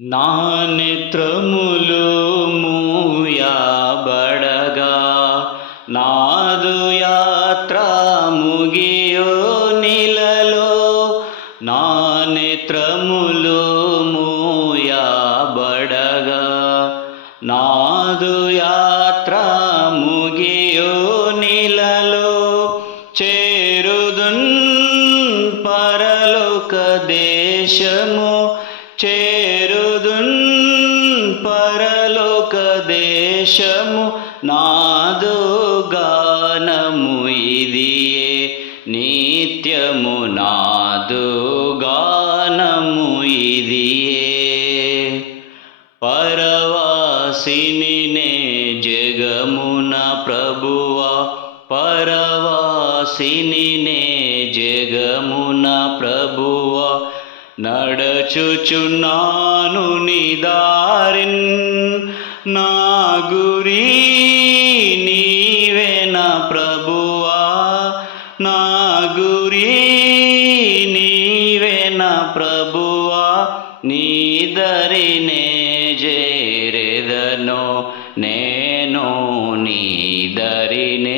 నా నేత్రములు మూయబడగా నాదు యాత్ర ముగియో నిలలో. నా నేత్రములు మూయబడగా నాదు యాత్ర ముగియో నిలలో. చేరుదున్ పరలోక దేశము, చేరుదున్ పరలోక దేశము. నాదు గానము ఇదియే నిత్యము, నాదు గానము ఇదియే. పరవాసిని నే జగమున ప్రభువా, పరవాసిని నే జగమున ప్రభువా. నడచుచున్నాను నీ దారిన్, నా గురి నీవేన ప్రభువా, నా గురి నీవేన ప్రభువా. నీ దరినే చేరెదను నేను, నీ దరినే